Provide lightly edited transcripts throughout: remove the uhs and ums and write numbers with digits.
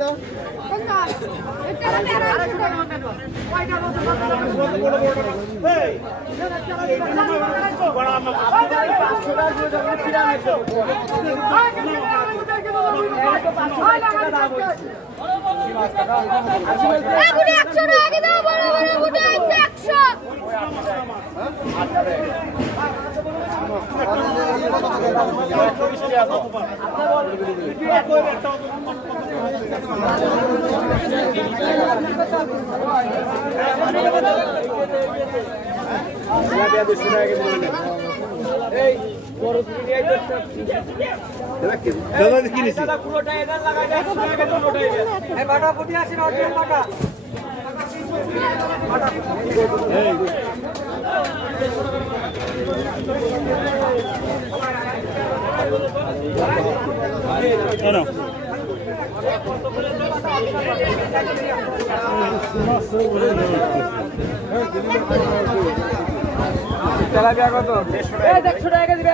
তো তেলাপিয়া কত? 100 টাকা কেজি।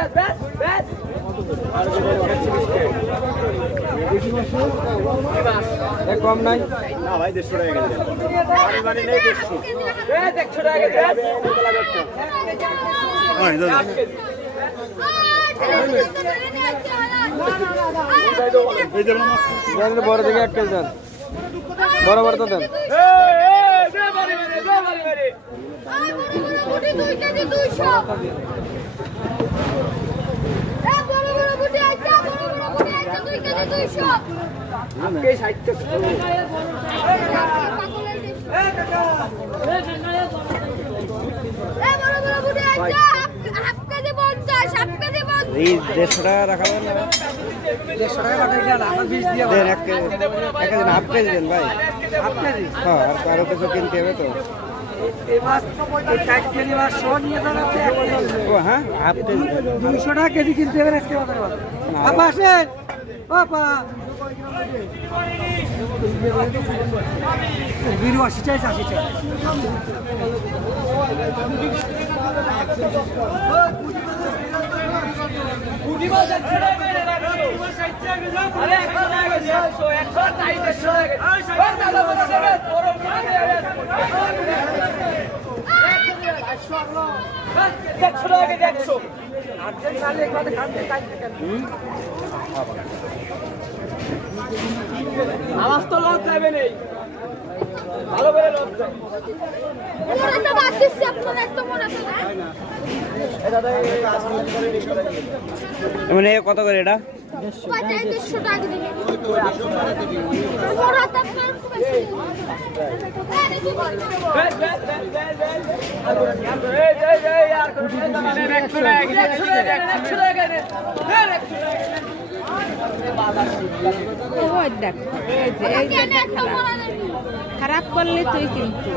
কম নাই না ভাই, 150 টাকা কেজি। মানে নেই 150। 100 টাকা কেজি। বড় থেকে 1 কেজি দেন, বড় বড় তো দেন। এই 150 টাকা রাখাবেন না? 150 টাকা দেন, 1 কেজি হাফ কেজি দেন ভাই। Half KG? হ্যাঁ, আর কারো কিছু কিনতে হবে তো। হ্যাঁ, হাফ কেজি 200 টাকা কেজি কিনতে হবে। বিরু 80 চাই, 80 চাই। আওয়াজ তো লোক যাবে নেই, ভালো করে লোক যাবে। মানে কত করে এটা? 150 টাকা দিলে। খারাপ করলে তুই কিন্তু